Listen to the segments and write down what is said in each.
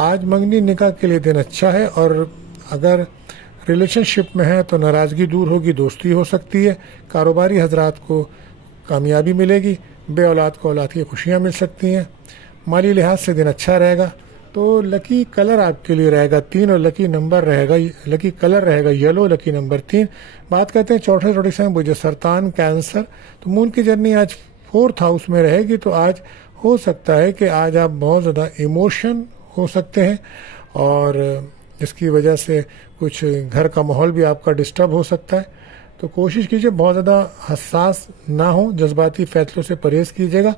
آج منگنی نکاح کے لیے دن اچھا ہے، اور اگر ریلیشن شپ میں ہے تو ناراضگی دور ہوگی، دوستی ہو سکتی ہے، کاروباری حضرات کو کامیابی ملے گی، بے اولاد کو اولاد کی خوشیاں مل سکتی ہیں، مالی لحاظ سے دن اچھا رہے گا۔ تو لکی کلر آپ کے لیے رہے گا 3 اور لکی نمبر رہے گا، لکی کلر رہے گا یلو، لکی نمبر 3۔ بات کرتے ہیں چوتھے زوڈک سائن برج سرطان کینسر۔ تو مون کی جرنی آج 4th ہاؤس میں رہے گی، تو آج ہو سکتا ہے کہ آج آپ بہت زیادہ ایموشن ہو سکتے ہیں، اور جس کی وجہ سے کچھ گھر کا ماحول بھی آپ کا ڈسٹرب ہو سکتا ہے۔ تو کوشش کیجیے بہت زیادہ حساس نہ ہو، جذباتی فیصلوں سے پرہیز کیجیے گا۔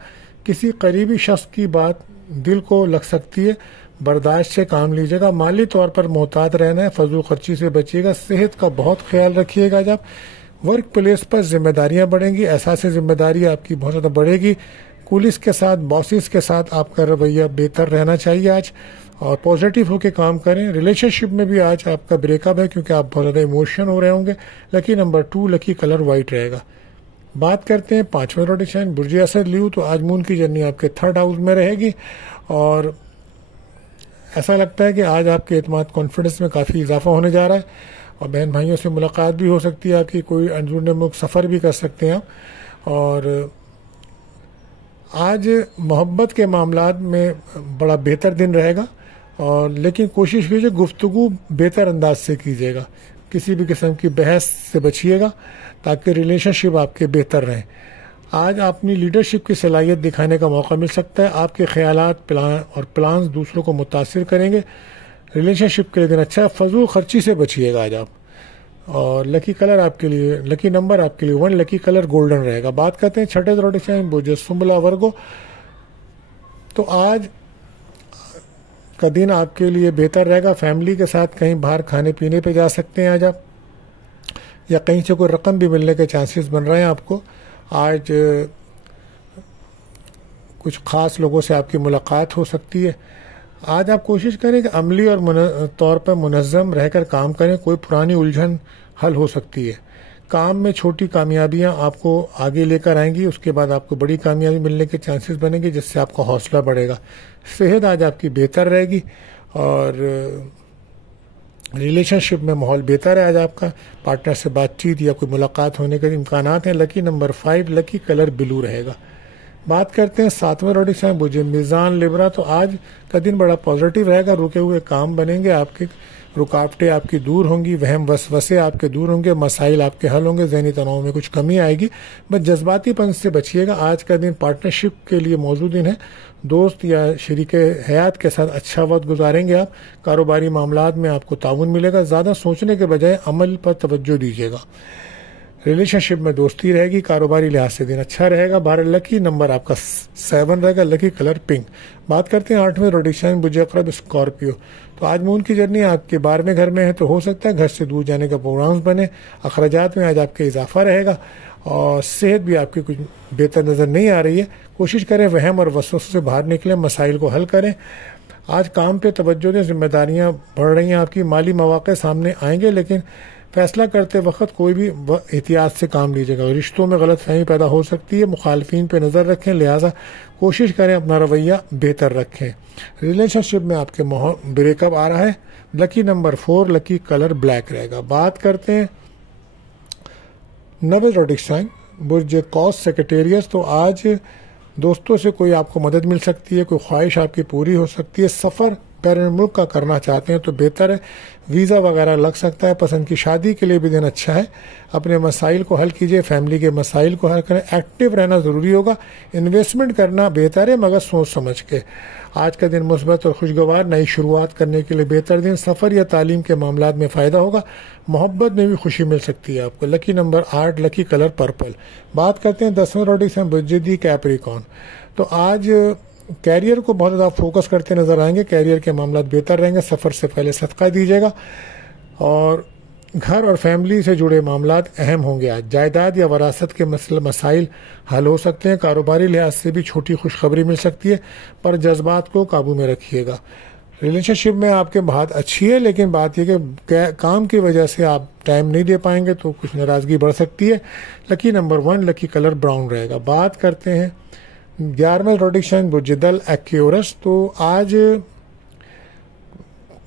کسی قریبی شخص کی بات دل کو لگ سکتی ہے، برداشت سے کام لیجیے گا۔ مالی طور پر محتاط رہنا ہے، فضول خرچی سے بچیے گا۔ صحت کا بہت خیال رکھیے گا۔ جب ورک پلیس پر ذمہ داریاں بڑھیں گی، احساس ذمہ داری آپ کی بہت زیادہ بڑھے گی۔ کولیز کے ساتھ، باسز کے ساتھ آپ کا رویہ بہتر رہنا چاہیے آج، اور پازیٹیو ہو کے کام کریں۔ ریلیشن شپ میں بھی آج آپ کا بریک اپ ہے، کیونکہ آپ بہت زیادہ ایموشن ہو رہے ہوں گے۔ لکی نمبر 2، لکی کلر وائٹ رہے گا۔ بات کرتے ہیں 5واں زوڈک سائن برج اسد لیو۔ تو آج مون کی جرنی آپ کے 3rd ہاؤس میں رہے گی، اور ایسا لگتا ہے کہ آج آپ کے اعتماد کانفیڈنس میں کافی اضافہ ہونے جا رہا ہے، اور بہن بھائیوں سے ملاقات بھی ہو سکتی ہے آپ کی، کوئی اندرون ملک سفر بھی کر سکتے ہیں آپ۔ اور آج محبت کے معاملات میں بڑا بہتر دن رہے گا، اور لیکن کوشش کیجیے گفتگو بہتر انداز سے کیجیے گا، کسی بھی قسم کی بحث سے بچیے گا، تاکہ ریلیشن شپ آپ کے بہتر رہیں۔ آج اپنی لیڈرشپ کی صلاحیت دکھانے کا موقع مل سکتا ہے۔ آپ کے خیالات اور پلانز دوسروں کو متاثر کریں گے۔ ریلیشن شپ کے لیے دن اچھا ہے، فضول خرچی سے بچیے گا آج آپ۔ اور لکی کلر آپ کے لیے، لکی نمبر آپ کے لیے 1، لکی کلر گولڈن رہے گا۔ بات کرتے ہیں 6ٹھے زوڈک سائن برج سنبلا ورگو۔ تو آج کا دن آپ کے لیے بہتر رہے گا، فیملی کے ساتھ کہیں باہر کھانے پینے پہ جا سکتے ہیں آج آپ، یا کہیں سے کوئی رقم بھی ملنے کے چانسز بن رہے ہیں آپ کو۔ آج کچھ خاص لوگوں سے آپ کی ملاقات ہو سکتی ہے۔ آج آپ کوشش کریں کہ عملی اور طور پر منظم رہ کر کام کریں، کوئی پرانی الجھن حل ہو سکتی ہے۔ کام میں چھوٹی کامیابیاں آپ کو آگے لے کر آئیں گی، اس کے بعد آپ کو بڑی کامیابی ملنے کے چانسز بنیں گے، جس سے آپ کا حوصلہ بڑھے گا۔ صحت آج آپ کی بہتر رہے گی، اور ریلیشن شپ میں ماحول بہتر ہے۔ آج آپ کا پارٹنر سے بات چیت یا کوئی ملاقات ہونے کے امکانات ہیں۔ لکی نمبر 5، لکی کلر بلو رہے گا۔ بات کرتے ہیں 7واں زوڈک سائن برج میزان لیبرا۔ تو آج کا دن بڑا پازیٹیو رہے گا، رکے ہوئے کام بنیں گے آپ کے، رکاوٹیں آپ کی دور ہوں گی، وہم وسوسے آپ کے دور ہوں گے، مسائل آپ کے حل ہوں گے، ذہنی تناؤ میں کچھ کمی آئے گی، بس جذباتی پن سے بچیے گا۔ آج کا دن پارٹنرشپ کے لیے موزوں دن ہے، دوست یا شریک حیات کے ساتھ اچھا وقت گزاریں گے آپ۔ کاروباری معاملات میں آپ کو تعاون ملے گا، زیادہ سوچنے کے بجائے عمل پر توجہ دیجیے گا۔ ریلیشن شپ میں دوستی رہے گی، کاروباری لحاظ سے دن اچھا رہے گا۔ لکی نمبر آپ کا 7 رہے گا، لکی کلر پنک۔ بات کرتے ہیں 8ویں زوڈک سائن برج عقرب اسکارپیو۔ تو آج مون کی جرنی آپ کے 12ویں گھر میں ہے، تو ہو سکتا ہے گھر سے دور جانے کا پروگرامز بنے۔ اخراجات میں آج آپ کے اضافہ رہے گا، اور صحت بھی آپ کی کچھ بہتر نظر نہیں آ رہی ہے۔ کوشش کریں وہم اور وسوسوں سے باہر نکلیں، مسائل کو حل کریں۔ آج کام پہ توجہ دیں، ذمہ داریاں بڑھ رہی ہیں آپ کی، مالی مواقع سامنے آئیں گے، لیکن فیصلہ کرتے وقت کوئی بھی احتیاط سے کام لیجیے گا۔ رشتوں میں غلط فہمی پیدا ہو سکتی ہے، مخالفین پہ نظر رکھیں، لہٰذا کوشش کریں اپنا رویہ بہتر رکھیں۔ ریلیشن شپ میں آپ کے بریک اپ آ رہا ہے۔ لکی نمبر 4، لکی کلر بلیک رہے گا۔ بات کرتے ہیں 9ویں زوڈک سائن برج قوس سیکریٹریس۔ تو آج دوستوں سے کوئی آپ کو مدد مل سکتی ہے، کوئی خواہش آپ کی پوری ہو سکتی ہے۔ سفر بیرون ملک کا کرنا چاہتے ہیں تو بہتر ہے، ویزا وغیرہ لگ سکتا ہے۔ پسند کی شادی کے لیے بھی دن اچھا ہے۔ اپنے مسائل کو حل کیجیے، فیملی کے مسائل کو حل کریں، ایکٹیو رہنا ضروری ہوگا۔ انویسٹمنٹ کرنا بہتر ہے، مگر سوچ سمجھ کے۔ آج کا دن مثبت اور خوشگوار، نئی شروعات کرنے کے لیے بہتر دن۔ سفر یا تعلیم کے معاملات میں فائدہ ہوگا، محبت میں بھی خوشی مل سکتی ہے آپ کو۔ لکی نمبر 8، لکی کلر پرپل۔ بات کرتے ہیں 10ویں زوڈک سائن برج کیپریکارن۔ تو آج کیریئر کو بہت زیادہ فوکس کرتے نظر آئیں گے، کیریئر کے معاملات بہتر رہیں گے۔ سفر سے پہلے صدقہ دیجیے گا، اور گھر اور فیملی سے جڑے معاملات اہم ہوں گے۔ آج جائیداد یا وراثت کے مسائل حل ہو سکتے ہیں۔ کاروباری لحاظ سے بھی چھوٹی خوشخبری مل سکتی ہے، پر جذبات کو قابو میں رکھیے گا۔ ریلیشن شپ میں آپ کے بات اچھی ہے، لیکن بات یہ کہ کام کی وجہ سے آپ ٹائم نہیں دے پائیں گے تو کچھ ناراضگی بڑھ سکتی ہے۔ لکی نمبر 1، لکی کلر براؤن رہے گا۔ بات کرتے ہیں 11ویں زوڈک سائن برج دل ایکیورس۔ تو آج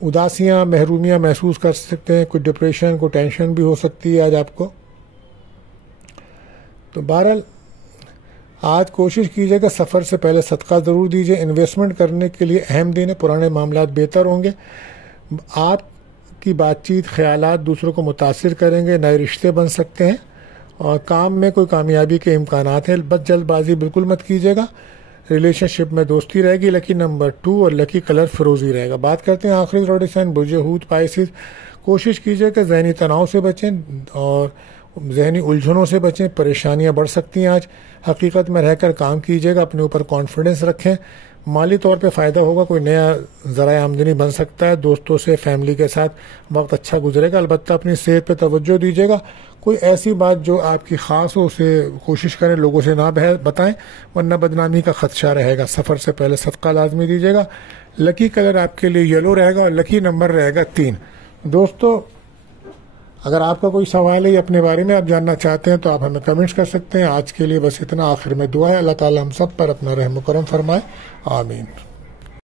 اداسیاں محرومیاں محسوس کر سکتے ہیں، کوئی ڈپریشن کوئی ٹینشن بھی ہو سکتی ہے آج آپ کو. تو بہرحال آج کوشش کیجیے کہ سفر سے پہلے صدقہ ضرور دیجیے. انویسٹمنٹ کرنے کے لیے اہم دن ہے، پرانے معاملات بہتر ہوں گے. آپ کی بات چیت خیالات دوسروں کو متاثر کریں گے، نئے رشتے بن سکتے ہیں اور کام میں کوئی کامیابی کے امکانات ہیں. بس جلد بازی بالکل مت کیجیے گا. ریلیشن شپ میں دوستی رہے گی. لکی نمبر 2 اور لکی کلر فروزی رہے گا. بات کرتے ہیں آخری زوڈی سائن برج حوت پائسیز. کوشش کیجیے کہ ذہنی تناؤ سے بچیں اور ذہنی الجھنوں سے بچیں. پریشانیاں بڑھ سکتی ہیں آج. حقیقت میں رہ کر کام کیجیے گا. اپنے اوپر کانفیڈنس رکھیں. مالی طور پہ فائدہ ہوگا، کوئی نیا ذرائع آمدنی بن سکتا ہے. دوستوں سے فیملی کے ساتھ وقت اچھا گزرے گا. البتہ اپنی صحت پہ توجہ دیجیے گا. کوئی ایسی بات جو آپ کی خاص ہو اسے کوشش کریں لوگوں سے نہ بتائیں، ورنہ بدنامی کا خدشہ رہے گا. سفر سے پہلے صدقہ لازمی دیجیے گا. لکی کلر آپ کے لیے یلو رہے گا اور لکی نمبر رہے گا 3. دوستو اگر آپ کا کوئی سوال ہے یا اپنے بارے میں آپ جاننا چاہتے ہیں تو آپ ہمیں کمنٹس کر سکتے ہیں. آج کے لیے بس اتنا. آخر میں دعا ہے اللہ تعالی ہم سب پر اپنا رحم و کرم فرمائے. آمین.